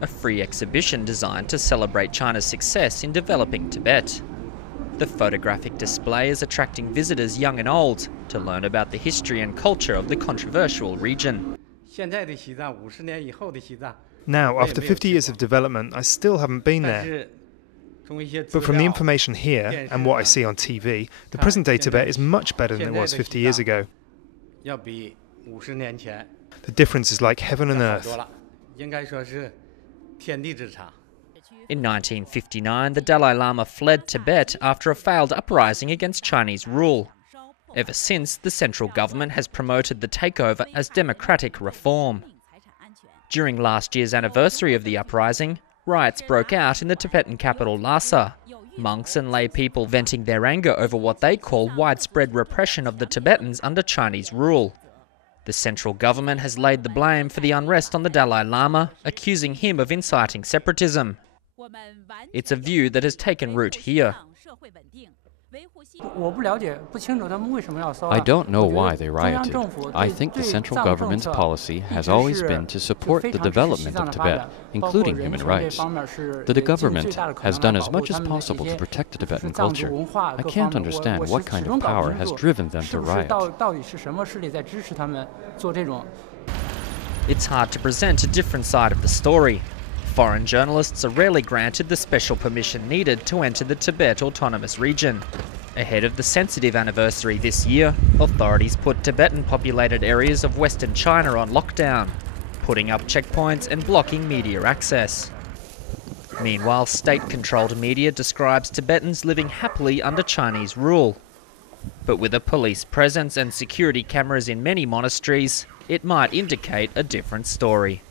A free exhibition designed to celebrate China's success in developing Tibet. The photographic display is attracting visitors young and old to learn about the history and culture of the controversial region. Now, after 50 years of development, I still haven't been there. But from the information here and what I see on TV, the present-day Tibet is much better than it was 50 years ago. The difference is like heaven and earth. In 1959, the Dalai Lama fled Tibet after a failed uprising against Chinese rule. Ever since, the central government has promoted the takeover as democratic reform. During last year's anniversary of the uprising, riots broke out in the Tibetan capital Lhasa. Monks and lay people venting their anger over what they call widespread repression of the Tibetans under Chinese rule. The central government has laid the blame for the unrest on the Dalai Lama, accusing him of inciting separatism. It's a view that has taken root here. I don't know why they rioted. I think the central government's policy has always been to support the development of Tibet, including human rights. The government has done as much as possible to protect the Tibetan culture. I can't understand what kind of power has driven them to riot. It's hard to present a different side of the story. Foreign journalists are rarely granted the special permission needed to enter the Tibet Autonomous Region. Ahead of the sensitive anniversary this year, authorities put Tibetan-populated areas of Western China on lockdown, putting up checkpoints and blocking media access. Meanwhile, state-controlled media describes Tibetans living happily under Chinese rule. But with a police presence and security cameras in many monasteries, it might indicate a different story.